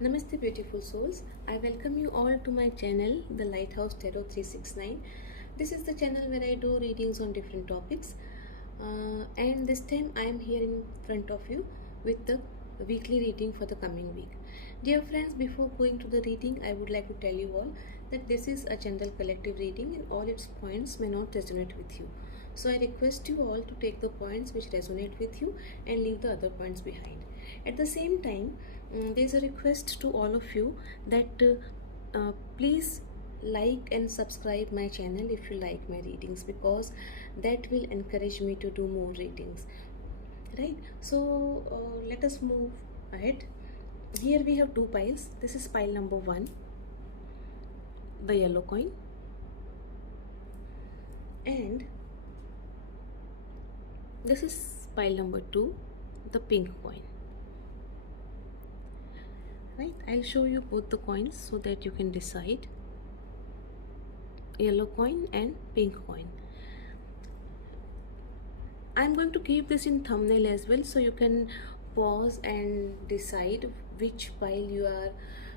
Namaste beautiful souls. I welcome you all to my channel, The Lighthouse Tarot 369. This is the channel where I do readings on different topics. And this time I am here in front of you with the weekly reading for the coming week. Dear friends, before going to the reading, I would like to tell you all that this is a general collective reading and all its points may not resonate with you. So I request you all to take the points which resonate with you and leave the other points behind. At the same time, there is a request to all of you that please like and subscribe my channel if you like my readings, because that will encourage me to do more readings, right? So let us move ahead. Here we have two piles. This is pile number 1, the yellow coin, and this is pile number 2, the pink coin. Right, I'll show you both the coins so that you can decide. Yellow coin and pink coin. I'm going to keep this in thumbnail as well, so you can pause and decide which pile you are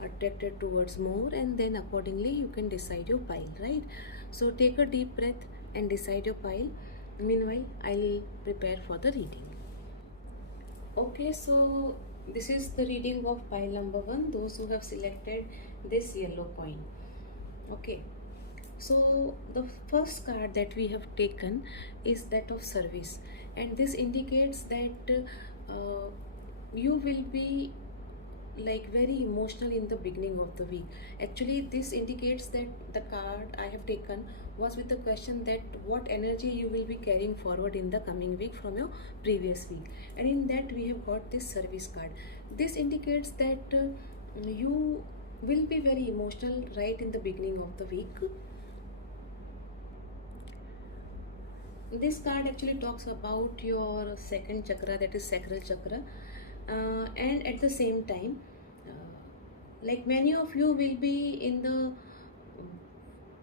attracted towards more, and then accordingly you can decide your pile, right? So take a deep breath and decide your pile. Meanwhile, I'll prepare for the reading. Okay, so this is the reading of pile number 1, those who have selected this yellow coin. Okay, so the first card that we have taken is that of service, and this indicates that you will be like very emotional in the beginning of the week. Actually, this indicates that the card I have taken was with the question that what energy you will be carrying forward in the coming week from your previous week, and in that we have got this service card. This indicates that you will be very emotional right in the beginning of the week. This card actually talks about your second chakra, that is sacral chakra, and at the same time, like many of you will be in the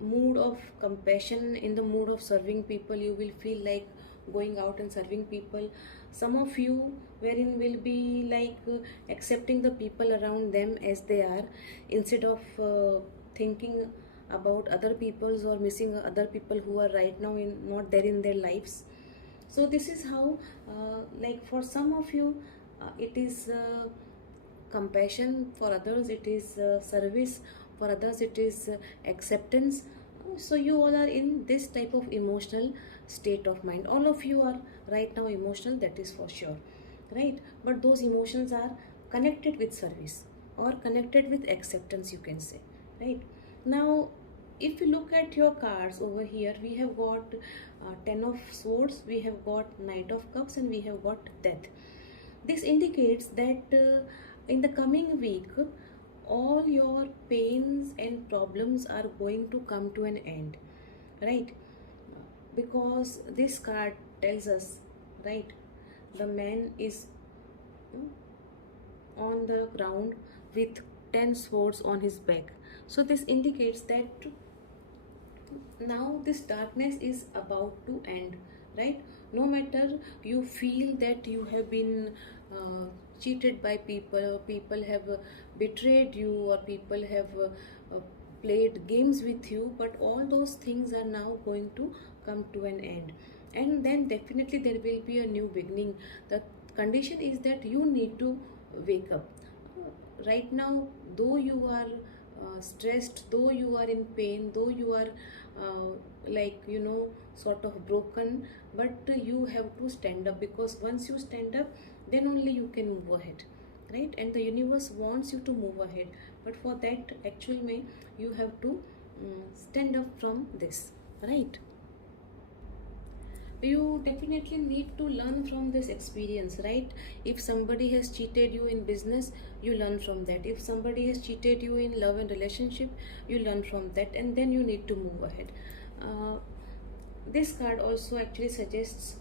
mood of compassion, in the mood of serving people. You will feel like going out and serving people. Some of you wherein will be like accepting the people around them as they are, instead of thinking about other people's or missing other people who are right now not there in their lives. So this is how like for some of you it is compassion, for others it is service, for others it is acceptance. So you all are in this type of emotional state of mind. All of you are right now emotional, that is for sure, right? But those emotions are connected with service or connected with acceptance, you can say, right? Now if you look at your cards over here, we have got 10 of swords, we have got knight of cups, and we have got death. This indicates that in the coming week all your pains and problems are going to come to an end, right? Because this card tells us, right, the man is on the ground with 10 swords on his back. So this indicates that now this darkness is about to end, right? No matter you feel that you have been cheated by people, people have betrayed you, or people have played games with you, but all those things are now going to come to an end, and then definitely there will be a new beginning. The condition is that you need to wake up. Right now, though you are stressed, though you are in pain, though you are like sort of broken, but you have to stand up, because once you stand up, then only you can move ahead, right? And the universe wants you to move ahead, but for that actually you have to stand up from this, right? You definitely need to learn from this experience, right? If somebody has cheated you in business, you learn from that. If somebody has cheated you in love and relationship, you learn from that, and then you need to move ahead. This card also actually suggests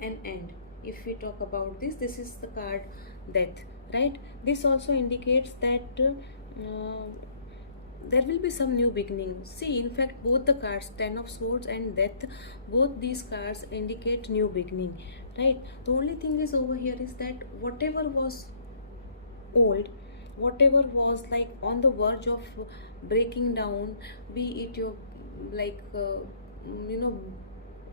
an end. If we talk about this is the card death, right? This also indicates that there will be some new beginning. See, in fact, both the cards, 10 of swords and death, both these cards indicate new beginning, right? The only thing is over here is that whatever was old, whatever was like on the verge of breaking down, be it your like you know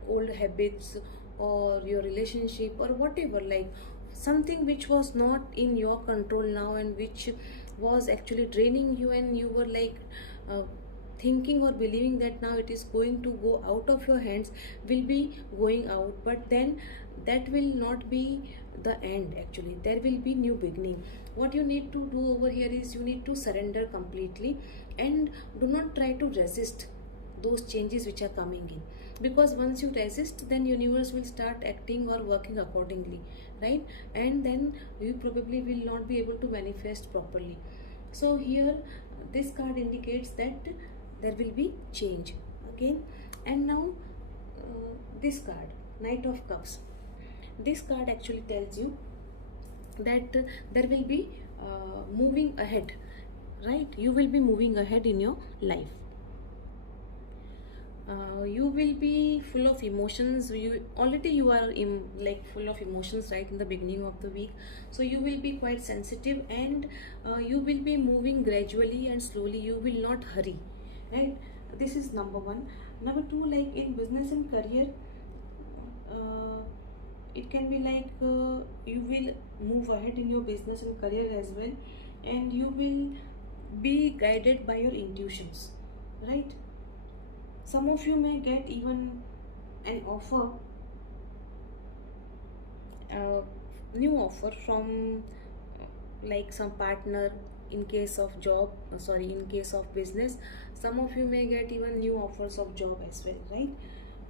old habits or your relationship or whatever, like something which was not in your control now and which was actually draining you, and you were like uh, thinking or believing that now it is going to go out of your hands, will be going out. But then that will not be the end. Actually, there will be new beginning. What you need to do over here is you need to surrender completely, and do not try to resist those changes which are coming in, because once you resist, then universe will start acting or working accordingly, right? And then you probably will not be able to manifest properly. So here this card indicates that there will be change again. And now this card, Knight of Cups, this card actually tells you that there will be moving ahead, right? You will be moving ahead in your life. You will be full of emotions. You already you are in like full of emotions right in the beginning of the week, so you will be quite sensitive, and you will be moving gradually and slowly. You will not hurry, right? This is number one. Number two, like in business and career, uh, it can be like you will move ahead in your business and career as well, and you will be guided by your intuitions, right? Some of you may get even an offer, uh, new offer from like some partner. In case of job, sorry, in case of business, some of you may get even new offers of job as well, right?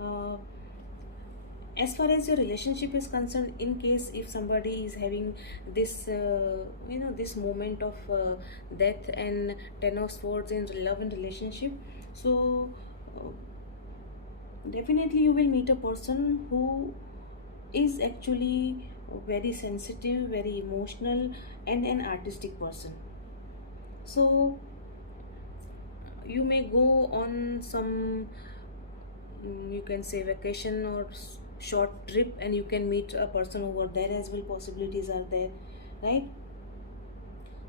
uh, as far as your relationship is concerned, in case if somebody is having this this moment of death and ten of swords in love and relationship, so uh, definitely you will meet a person who is actually very sensitive, very emotional, and an artistic person. So you may go on some you can say vacation or short trip, and you can meet a person over there as well. Possibilities are there, right?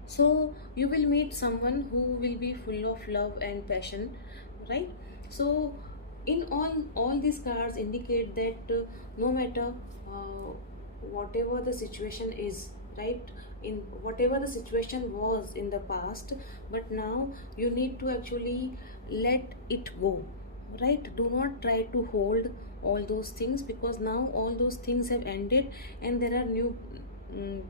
So you will meet someone who will be full of love and passion, right? So in all these cards indicate that no matter uh, whatever the situation is, right, in whatever the situation was in the past, but now you need to actually let it go, right? Do not try to hold all those things, because now all those things have ended, and there are new mm,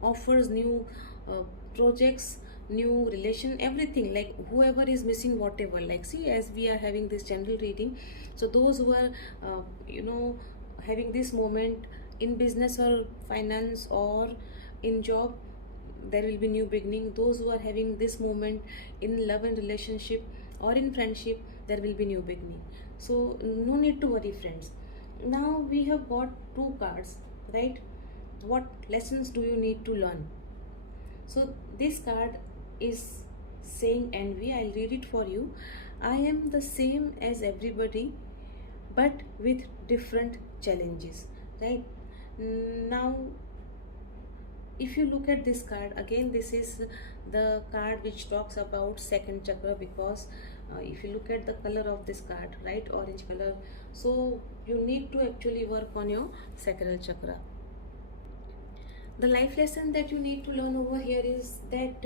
offers, new uh, projects, new relation, everything. Like whoever is missing whatever, like see, as we are having this general reading, so those who are having this moment in business or finance or in job, there will be new beginning. Those who are having this moment in love and relationship or in friendship, there will be new beginning. So no need to worry, friends. Now we have got two cards, right? What lessons do you need to learn? So this card is saying envy. I'll read it for you. I am the same as everybody, but with different challenges, right? Now if you look at this card again, this is the card which talks about second chakra, because if you look at the color of this card, right, orange color, so you need to actually work on your sacral chakra. The life lesson that you need to learn over here is that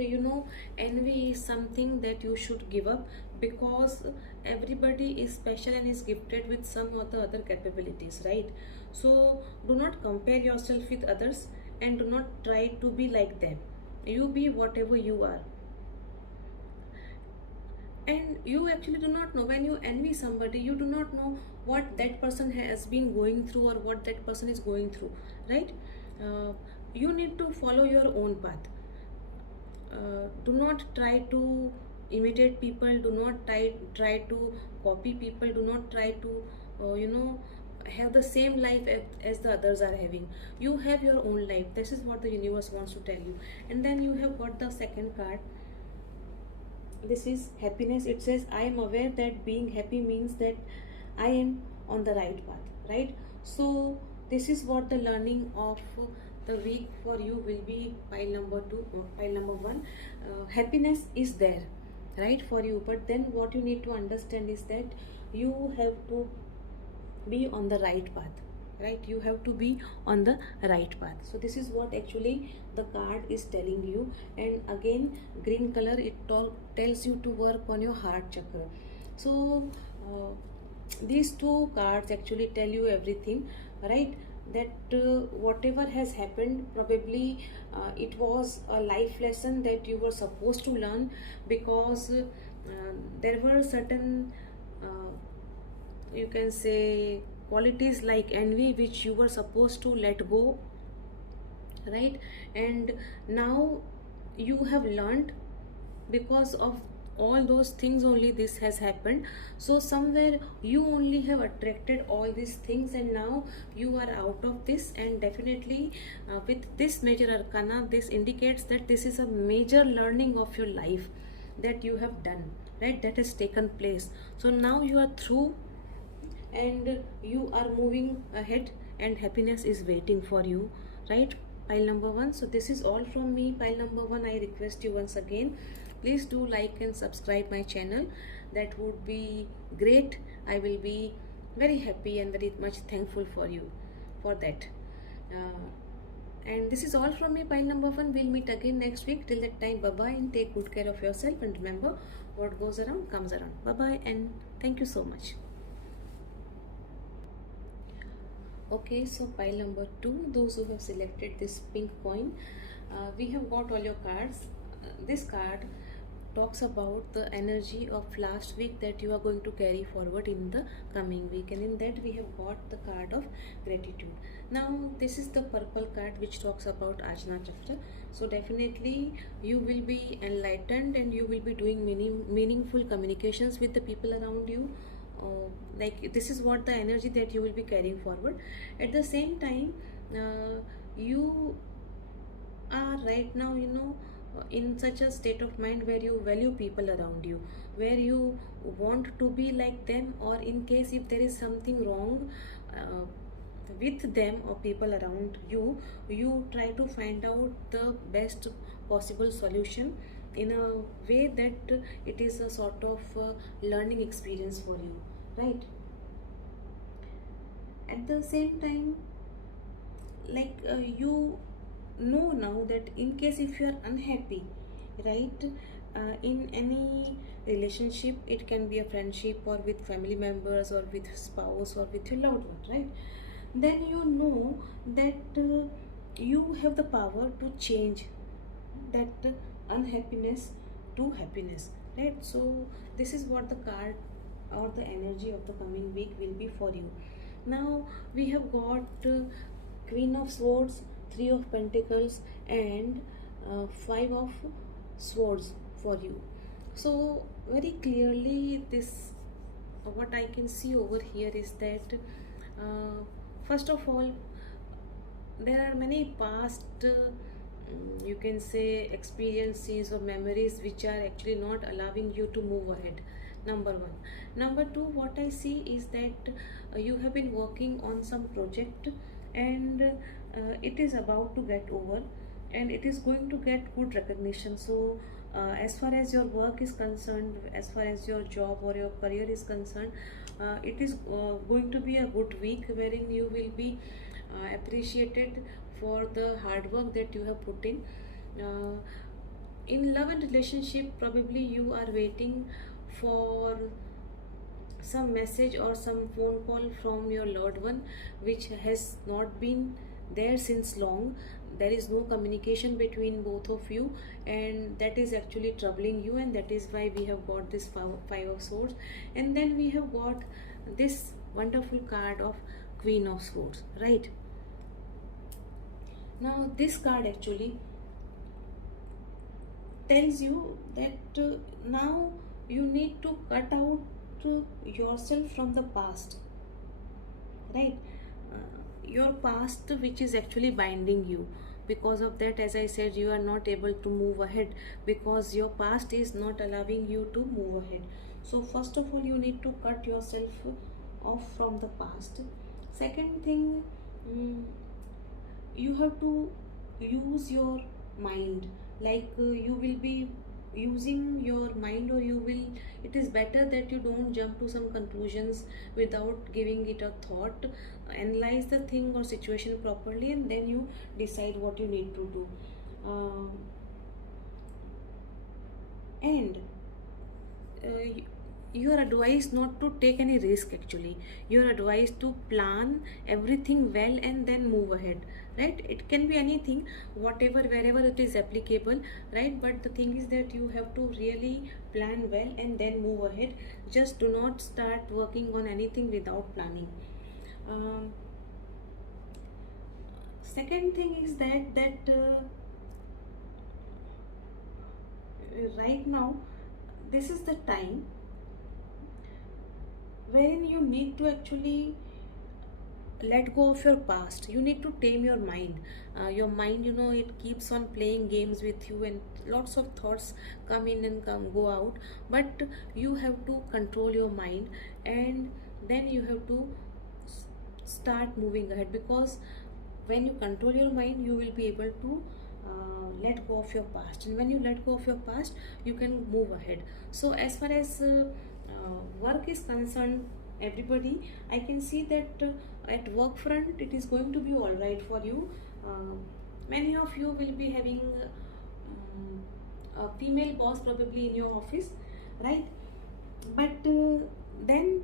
envy is something that you should give up, because everybody is special and is gifted with some or the other capabilities, right? So do not compare yourself with others, and do not try to be like them. You be whatever you are. And you actually do not know, when you envy somebody, you do not know what that person has been going through or what that person is going through, right? uh, you need to follow your own path. Do not try to imitate people, do not try to copy people, do not try to have the same life as the others are having. You have your own life. This is what the universe wants to tell you. And then you have got the second card. This is happiness. It says, I am aware that being happy means that I am on the right path, right? So this is what the learning of the week for you will be pile number 2, pile number 1. Happiness is there, right, for you, but then what you need to understand is that you have to be on the right path, right? You have to be on the right path. So this is what actually the card is telling you. And again, green color, it tells you to work on your heart chakra. So these two cards actually tell you everything, right? That whatever has happened, probably it was a life lesson that you were supposed to learn, because there were certain you can say qualities like envy which you were supposed to let go, right? And now you have learned, because of all those things only this has happened. So somewhere you only have attracted all these things, and now you are out of this. And definitely with this major arcana, this indicates that this is a major learning of your life that you have done, right? That has taken place. So now you are through and you are moving ahead, and happiness is waiting for you, right? Pile number 1. So this is all from me, pile number 1. I request you once again, please do like and subscribe my channel. That would be great. I will be very happy and very much thankful for you for that. And this is all from me, pile number 1. We'll meet again next week. Till that time, bye bye, and take good care of yourself. And remember, what goes around comes around. Bye bye, and thank you so much. Okay, so pile number 2, those who have selected this pink coin, we have got all your cards. This card talks about the energy of last week that you are going to carry forward in the coming week, and in that we have got the card of gratitude. Now this is the purple card which talks about Ajna Chakra. So definitely you will be enlightened, and you will be doing meaningful communications with the people around you. Like this is what the energy that you will be carrying forward. At the same time, you are right now, in such a state of mind where you value people around you, where you want to be like them, or in case if there is something wrong with them or people around you, you try to find out the best possible solution in a way that it is a sort of learning experience for you, right? At the same time, like you know now that in case if you are unhappy, right, in any relationship, it can be a friendship or with family members or with spouse or with your loved one, right? Then you know that you have the power to change that unhappiness to happiness, right? So this is what the card or the energy of the coming week will be for you. Now we have got Queen of Swords, 3 of Pentacles, and 5 of Swords for you. So very clearly this, what I can see over here is that first of all, there are many past you can say experiences or memories which are actually not allowing you to move ahead. Number 1. Number 2, what I see is that you have been working on some project, and it is about to get over, and it is going to get good recognition. So as far as your work is concerned, as far as your job or your career is concerned, it is going to be a good week wherein you will be appreciated for the hard work that you have put in. In love and relationship, probably you are waiting for some message or some phone call from your loved one, which has not been there since long. There is no communication between both of you, and that is actually troubling you, and that is why we have got this 5 of Swords. And then we have got this wonderful card of Queen of Swords, right? Now this card actually tells you that now you need to cut out yourself from the past, right? Your past which is actually binding you. Because of that, as I said, you are not able to move ahead because your past is not allowing you to move ahead. So first of all, you need to cut yourself off from the past. Second thing, you have to use your mind, like you will be using your mind, or you will, it is better that you don't jump to some conclusions without giving it a thought. Analyze the thing or situation properly, and then you decide what you need to do. uh, and uh, you are advised not to take any risk. Actually, you are advised to plan everything well and then move ahead, right? It can be anything, whatever, wherever it is applicable, right? But the thing is that you have to really plan well and then move ahead. Just do not start working on anything without planning. um, Second thing is that right now, this is the time wherein you need to actually let go of your past. You need to tame your mind. Your mind, you know, it keeps on playing games with you, and lots of thoughts come in and come go out. But you have to control your mind, and then you have to start moving ahead, because when you control your mind, you will be able to let go of your past, and when you let go of your past, you can move ahead. So as far as work is concerned, everybody, I can see that at work front it is going to be all right for you. Many of you will be having a female boss probably in your office, right? But then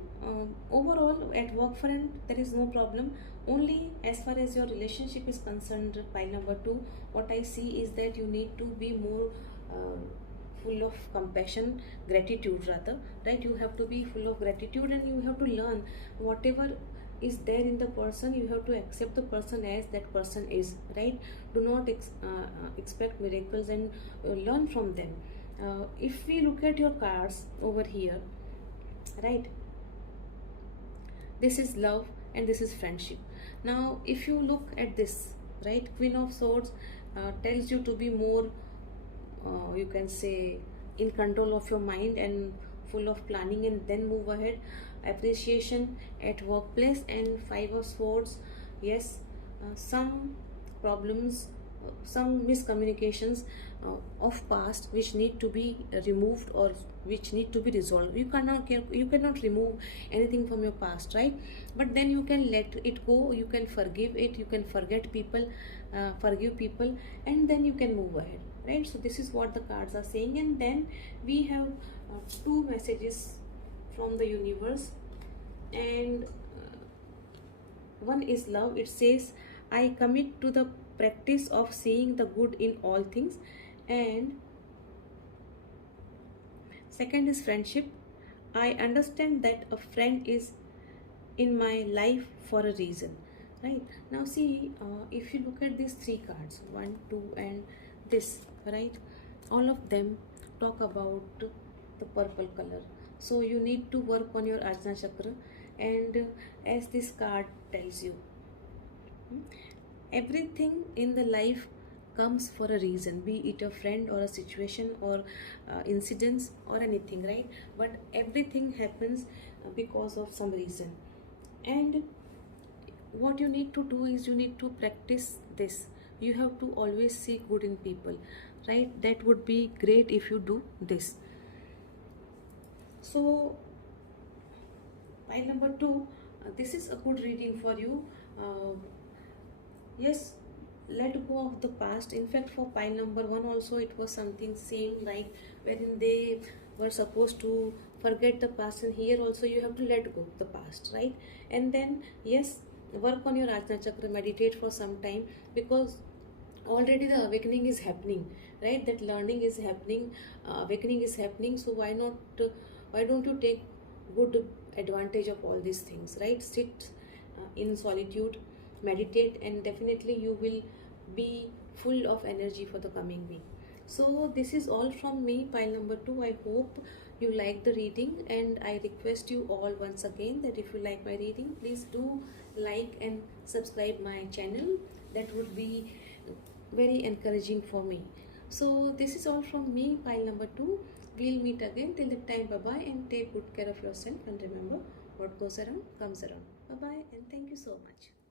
overall at work front there is no problem. Only as far as your relationship is concerned, pile number 2, what I see is that you need to be more uh, full of compassion, gratitude rather, right? You have to be full of gratitude, and you have to learn whatever is there in the person. You have to accept the person as that person is, right? Do not expect miracles, and learn from them. If we look at your cards over here, right, this is love and this is friendship. Now if you look at this, right, Queen of Swords tells you to be more, you can say, in control of your mind and full of planning, and then move ahead. Appreciation at workplace. And Five of Swords, yes, some problems, some miscommunications of past which need to be removed, or which need to be resolved. You cannot remove anything from your past, right? But then you can let it go, you can forgive it, you can forget people, forgive people, and then you can move ahead, right? So this is what the cards are saying. And then we have two messages from the universe. And one is love. It says, I commit to the practice of seeing the good in all things. And second is friendship. I understand that a friend is in my life for a reason, right? Now see, if you look at these three cards, 1, 2, and this, right, all of them talk about the purple color. So you need to work on your Ajna chakra. And as this card tells you, everything in the life comes for a reason, be it a friend or a situation or incidents or anything, right? But everything happens because of some reason. And what you need to do is you need to practice this. You have to always see good in people, right? That would be great if you do this. So pile number 2, this is a good reading for you. Yes, let go of the past. In fact, for pile number 1 also it was something same, like wherein they were supposed to forget the past, and here also you have to let go of the past, right? And then yes, work on your Ajna chakra, meditate for some time, because already the awakening is happening, right? That learning is happening, awakening is happening. So why not, why don't you take good advantage of all these things, right? Sit in solitude, meditate, and definitely you will be full of energy for the coming week. So this is all from me, pile number 2. I hope you like the reading, and I request you all once again that if you like my reading, please do like and subscribe my channel. That would be very encouraging for me. So this is all from me, pile number 2. We'll meet again. Till that time, bye bye, and take good care of yourself. And remember, what goes around comes around. Bye bye, and thank you so much.